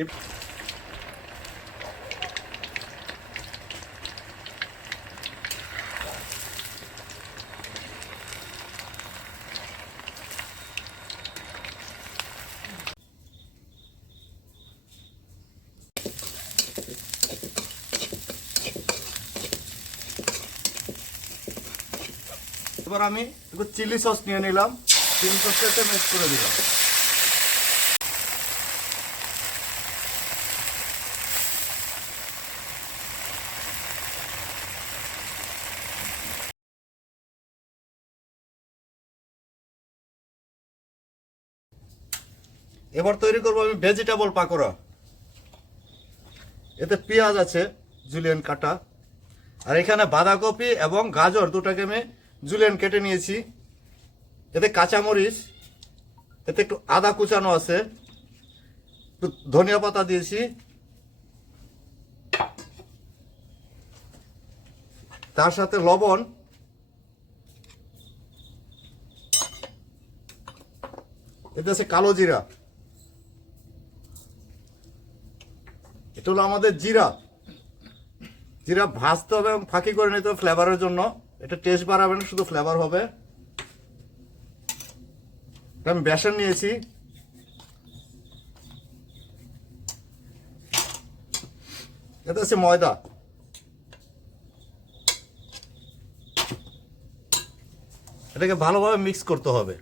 এবার আমি একটু চিলি সস নিয়ে নিলাম, চিলি সসটা মিক্স করে দিলাম। এবার তৈরি করবো আমি ভেজিটেবল পাকোড়া। এতে পেঁয়াজ আছে জুলিয়ান কাটা, আর এখানে বাঁধাকপি এবং গাজর দুটাকে আমি জুলিয়ান কেটে নিয়েছি। এতে কাঁচামরিচ, এতে একটু আদা কুচানো আছে, একটু ধনিয়া পাতা দিয়েছি, তার সাথে লবণ, এতে আছে কালো জিরা, এটা হলো আমাদের জিরা। জিরা ভাজতে হবে এবং ফাঁকি করে নিতে হবে ফ্লেভারের জন্য। এটা টেস্ট বাড়াবে না, শুধু ফ্লেভার হবে। আমি বেসন নিয়েছি, এটা হচ্ছে ময়দা। এটাকে ভালোভাবে মিক্স করতে হবে।